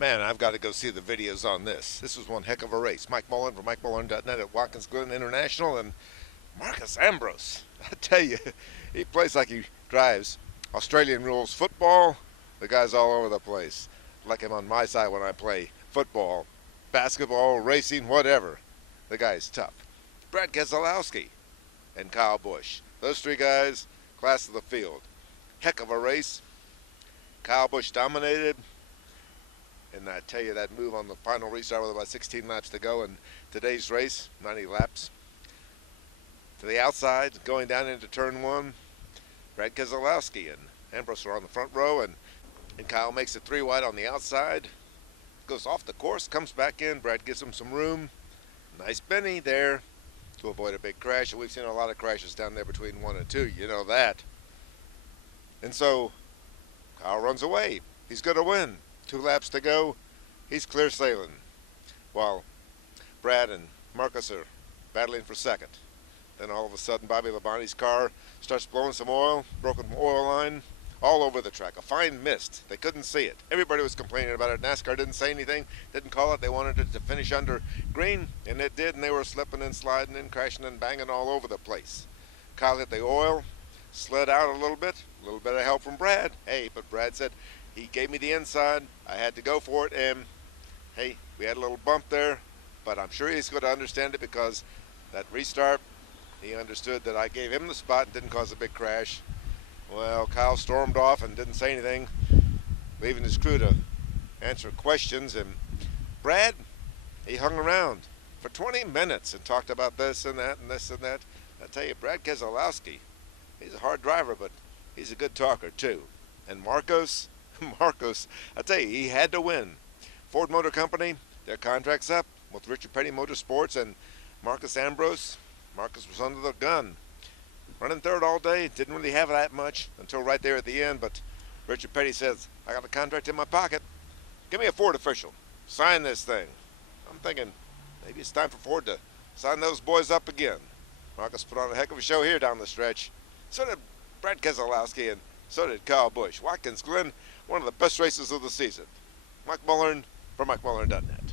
Man, I've got to go see the videos on this. This was one heck of a race. Mike Mullen from MikeMullen.net at Watkins Glen International, and Marcus Ambrose. I tell you, he plays like he drives Australian rules football. The guy's all over the place. Like him on my side when I play football, basketball, racing, whatever. The guy's tough. Brad Keselowski and Kyle Busch. Those three guys, class of the field. Heck of a race. Kyle Busch dominated. And I tell you, that move on the final restart with about 16 laps to go in today's race, 90 laps. To the outside, going down into turn one, Brad Keselowski and Ambrose are on the front row, and Kyle makes it 3 wide on the outside. Goes off the course, comes back in. Brad gives him some room. Nice Benny there to avoid a big crash. We've seen a lot of crashes down there between 1 and 2. You know that. And so Kyle runs away. He's going to win. 2 laps to go. He's clear sailing. While Brad and Marcus are battling for second. Then all of a sudden, Bobby Labonte's car starts blowing some oil, broken oil line, all over the track. A fine mist. They couldn't see it. Everybody was complaining about it. NASCAR didn't say anything, didn't call it. They wanted it to finish under green, and it did, and they were slipping and sliding and crashing and banging all over the place. Kyle hit the oil, slid out a little bit of help from Brad. Hey, but Brad said, he gave me the inside, I had to go for it, and hey, we had a little bump there, but I'm sure he's going to understand it because that restart, he understood that I gave him the spot and didn't cause a big crash. Well, Kyle stormed off and didn't say anything, leaving his crew to answer questions, and Brad, he hung around for 20 minutes and talked about this and that and this and that. I tell you, Brad Keselowski, he's a hard driver, but he's a good talker too. And Marcos, I tell you, he had to win. Ford Motor Company, their contract's up with Richard Petty Motorsports and Marcus Ambrose. Marcus was under the gun. Running third all day, didn't really have that much until right there at the end, but Richard Petty says, I got a contract in my pocket. Give me a Ford official. Sign this thing. I'm thinking, maybe it's time for Ford to sign those boys up again. Marcus put on a heck of a show here down the stretch. So did Brad Keselowski, and so did Kyle Busch. Watkins Glen, one of the best races of the season. Mike Mullen for MikeMullen.net.